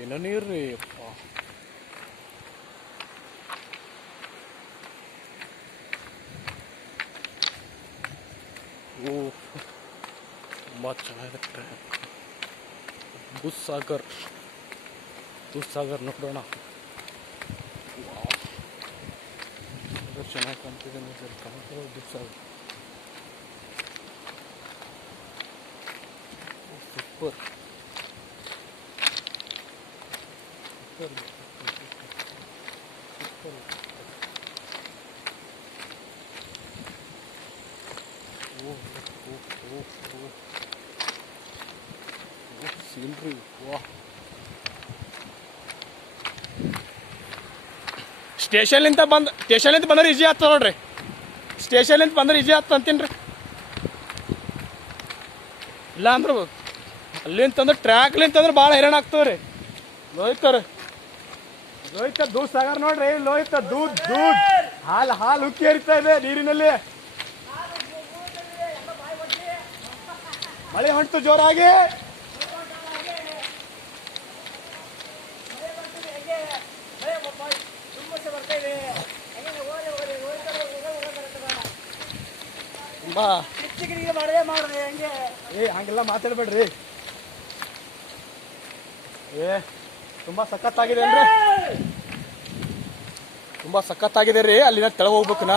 ಏನೋ ನೀರ್ರಿ ಅಪ್ಪ. ಓ ತುಂಬ ಚೆನ್ನಾಗಿದೆ ಟ್ರ್ಯಾಕ್. ದೂದ್ಸಾಗರ್ ನೋಡೋಣ. ಚೆನ್ನಾಗಿ ಕಾಣ್ತಿದೆ ಸರ್, ಕಾಣ್ತಿರೋ Dudhsagar. Super super super. Scenery ವಾ. ಸ್ಟೇಷನ್ಲಿಂದ ಬಂದ್ರೆ ಈಜಿ ಆಗ್ತದೆ ನೋಡ್ರಿ. ಸ್ಟೇಷನ್ಲಿಂದ ಬಂದ್ರೆ ಈಜಿ ಆಗ್ತದೆ ಅಂತೀನಿ ರೀ. ಇಲ್ಲ ಅಂದ್ರೆ ಅಲ್ಲಿಂತಂದ್ರೆ ಟ್ರ್ಯಾಕ್ಲಿಂತಂದ್ರೆ ಭಾಳ ಹೈರಾಣ ಆಗ್ತದೆ ರೀ. ಲೋಹಿತ ದೂದ್ಸಾಗರ್ ನೋಡ್ರಿ. ಲೋಹಿತ ದೂದ್ ಹಾಲು ಉಕ್ಕಿ ಹರಿತಾ ಇದೆ ನೀರಿನಲ್ಲಿ. ಮಳೆ ಹೊಂಟು ಜೋರಾಗಿ. ತುಂಬಾ ಹಂಗೆಲ್ಲ ಮಾತಾಡ್ಬೇಡ್ರಿ. ತುಂಬಾ ಸಖತ್ತಾಗಿದೆ ಅಲ್ರಿ. ತುಂಬಾ ಸಖತ್ತಾಗಿದೆ ರೀ. ಅಲ್ಲಿಂದ ತೆಳಗೆ ಹೋಗ್ಬೇಕು ನಾ.